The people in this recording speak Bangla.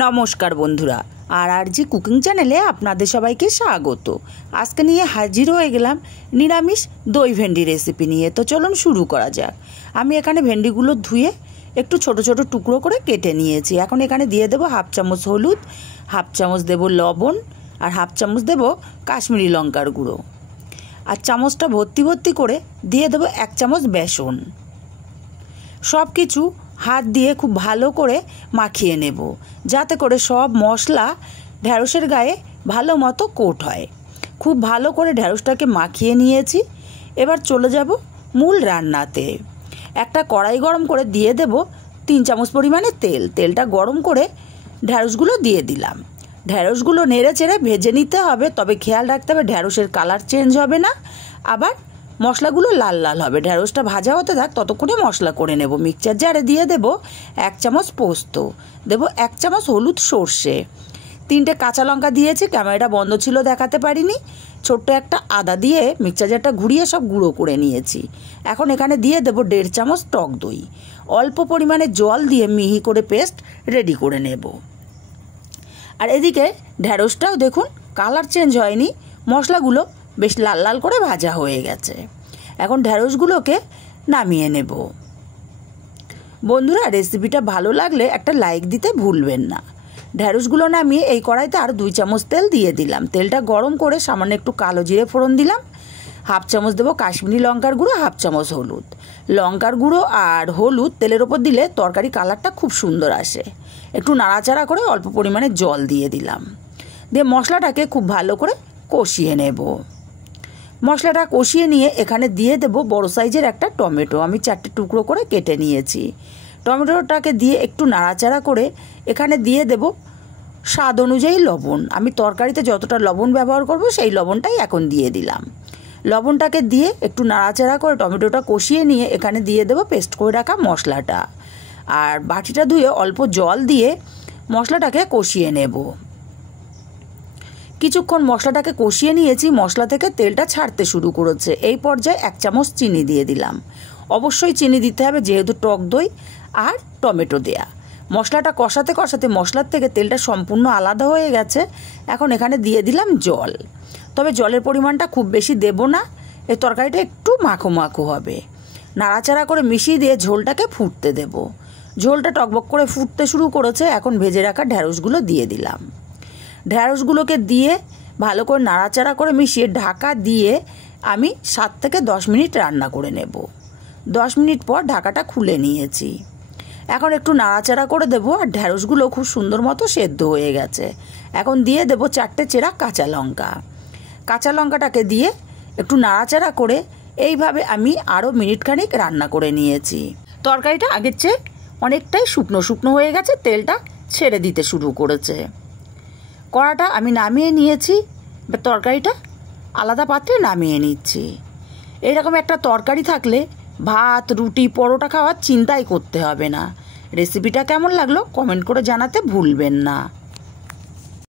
নমস্কার বন্ধুরা, আর কুকিং চ্যানেলে আপনাদের সবাইকে স্বাগত। আজকে নিয়ে হাজির হয়ে গেলাম নিরামিষ দই ভেন্ডি রেসিপি নিয়ে। তো চলুন শুরু করা যাক। আমি এখানে ভেন্ডিগুলো ধুয়ে একটু ছোট ছোট টুকরো করে কেটে নিয়েছি। এখন এখানে দিয়ে দেবো হাফ চামচ হলুদ, হাফ চামচ দেবো লবণ, আর হাফ চামচ দেবো কাশ্মীরি লঙ্কার গুঁড়ো, আর চামচটা ভর্তি ভর্তি করে দিয়ে দেবো 1 চামচ বেসন। সব কিছু হাত দিয়ে খুব ভালো করে মাখিয়ে নেব, যাতে করে সব মশলা ঢ্যাঁড়সের গায়ে ভালো মতো কোট হয়। খুব ভালো করে ঢ্যাঁড়সটাকে মাখিয়ে নিয়েছি। এবার চলে যাব মূল রান্নাতে। একটা কড়াই গরম করে দিয়ে দেব 3 চামচ পরিমাণে তেল। তেলটা গরম করে ঢ্যাঁড়সগুলো দিয়ে দিলাম। ঢ্যাঁড়সগুলো নেড়ে চেড়ে ভেজে নিতে হবে, তবে খেয়াল রাখতে হবে ঢ্যাঁড়সের কালার চেঞ্জ হবে না, আবার মশলাগুলো লাল লাল হবে। ঢ্যাঁড়সটা ভাজা হতে থাক, ততক্ষণে মশলা করে নেব। মিক্সচার জারে দিয়ে দেব 1 চামচ পোস্ত, দেব 1 চামচ হলুদ সর্ষে, 3টে কাঁচা লঙ্কা দিয়েছি, ক্যামেরাটা বন্ধ ছিল দেখাতে পারিনি। ছোট্ট একটা আদা দিয়ে মিক্সচার জারটা ঘুরিয়ে সব গুঁড়ো করে নিয়েছি। এখন এখানে দিয়ে দেব 1.5 চামচ টক দই। অল্প পরিমাণে জল দিয়ে মিহি করে পেস্ট রেডি করে নেব। আর এদিকে ঢ্যাঁড়সটাও দেখুন কালার চেঞ্জ হয়নি, মশলাগুলো বেশ লাল লাল করে ভাজা হয়ে গেছে। এখন ঢ্যাঁড়সগুলোকে নামিয়ে নেব। বন্ধুরা, রেসিপিটা ভালো লাগলে একটা লাইক দিতে ভুলবেন না। ঢ্যাঁড়সগুলো নামিয়ে এই কড়াইতে আর 2 চামচ তেল দিয়ে দিলাম। তেলটা গরম করে সামান্য একটু কালো জিরে ফোড়ন দিলাম। হাফ চামচ দেবো কাশ্মীরি লঙ্কার গুঁড়ো, হাফ চামচ হলুদ। লঙ্কার গুঁড়ো আর হলুদ তেলের ওপর দিলে তরকারি কালারটা খুব সুন্দর আসে। একটু নাড়াচাড়া করে অল্প পরিমাণে জল দিয়ে দিলাম। দিয়ে মশলাটাকে খুব ভালো করে কষিয়ে নেব। মশলাটা কষিয়ে নিয়ে এখানে দিয়ে দেব বড় সাইজের একটা টমেটো। আমি 4টে টুকরো করে কেটে নিয়েছি। টমেটোটাকে দিয়ে একটু নাড়াচাড়া করে এখানে দিয়ে দেব স্বাদ অনুযায়ী লবণ। আমি তরকারিতে যতটা লবণ ব্যবহার করব সেই লবণটাই এখন দিয়ে দিলাম। লবণটাকে দিয়ে একটু নাড়াচাড়া করে টমেটোটা কষিয়ে নিয়ে এখানে দিয়ে দেব পেস্ট করে রাখা মশলাটা, আর বাটিটা ধুয়ে অল্প জল দিয়ে মশলাটাকে কষিয়ে নেব। কিছুক্ষণ মশলাটাকে কষিয়ে নিয়েছি। মশলা থেকে তেলটা ছাড়তে শুরু করেছে। এই পর্যায়ে 1 চামচ চিনি দিয়ে দিলাম। অবশ্যই চিনি দিতে হবে, যেহেতু টক দই আর টমেটো দেয়া। মশলাটা কষাতে কষাতে মশলার থেকে তেলটা সম্পূর্ণ আলাদা হয়ে গেছে। এখন এখানে দিয়ে দিলাম জল, তবে জলের পরিমাণটা খুব বেশি দেব না, এই তরকারিটা একটু মাখো মাখো হবে। নাড়াচাড়া করে মিশিয়ে দিয়ে ঝোলটাকে ফুটতে দেব। ঝোলটা টকবক করে ফুটতে শুরু করেছে। এখন ভেজে রাখা ঢ্যাঁড়সগুলো দিয়ে দিলাম। ঢ্যাঁড়সগুলোকে দিয়ে ভালো করে নাড়াচাড়া করে মিশিয়ে ঢাকা দিয়ে আমি 7 থেকে 10 মিনিট রান্না করে নেব। 10 মিনিট পর ঢাকাটা খুলে নিয়েছি। এখন একটু নাড়াচাড়া করে দেবো, আর ঢ্যাঁড়সগুলো খুব সুন্দর মতো সেদ্ধ হয়ে গেছে। এখন দিয়ে দেবো 4টে চেরা কাঁচা লঙ্কা। কাঁচা লঙ্কাটাকে দিয়ে একটু নাড়াচাড়া করে এইভাবে আমি আরও মিনিটখানিক রান্না করে নিয়েছি। তরকারিটা আগের চেয়ে অনেকটাই শুকনো শুকনো হয়ে গেছে, তেলটা ছেড়ে দিতে শুরু করেছে। কড়াটা আমি নামিয়ে নিয়েছি, তরকারিটা আলাদা পাত্রে নামিয়ে নিচ্ছি। এরকম একটা তরকারি থাকলে ভাত, রুটি, পরোটা খাওয়ার চিন্তাই করতে হবে না। রেসিপিটা কেমন লাগলো কমেন্ট করে জানাতে ভুলবেন না।